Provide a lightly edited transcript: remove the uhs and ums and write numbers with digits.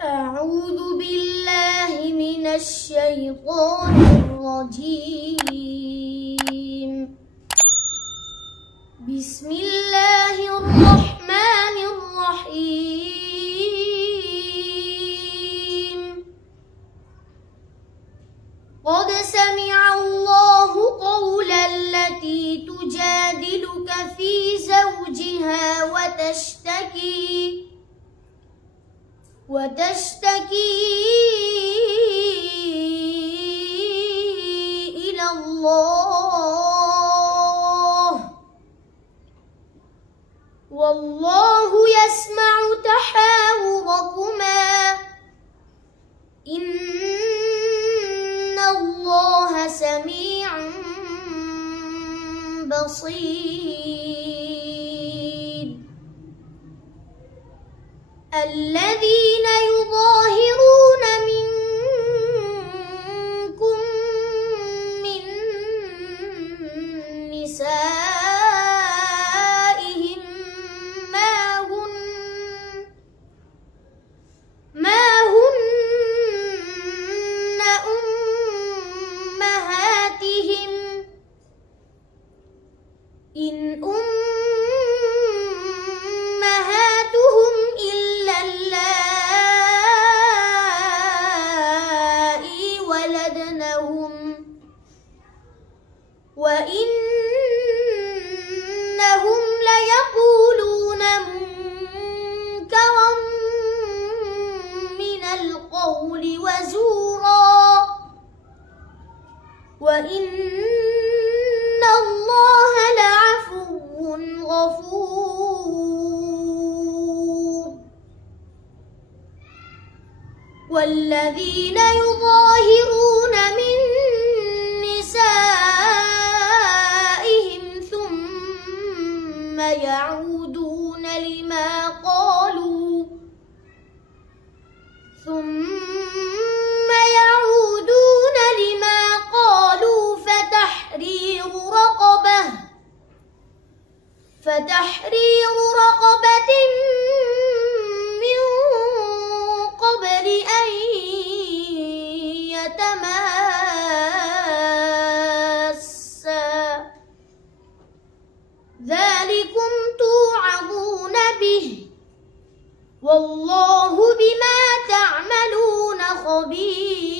أعوذ بالله من الشيطان الرجيم. بسم الله الرحمن الرحيم. قد سمع الله قول التي تجادلك في زوجها وتشتكي إلى الله والله يسمع تحاوركما إن الله سميع بصير. الذين يظاهرون منكم من نسائهم ما هن أمهاتهم إن أمهاتهم إلا اللائي ولدنهم وإنهم ليقولون منكرا من القول وزورا وإن الله لعفو غفور. والذين يظاهرون من نسائهم ثم يعودون لما قالوا فتحرير رقبة من قبل أن يتماسا ذلكم توعظون به والله بما تعملون خبير.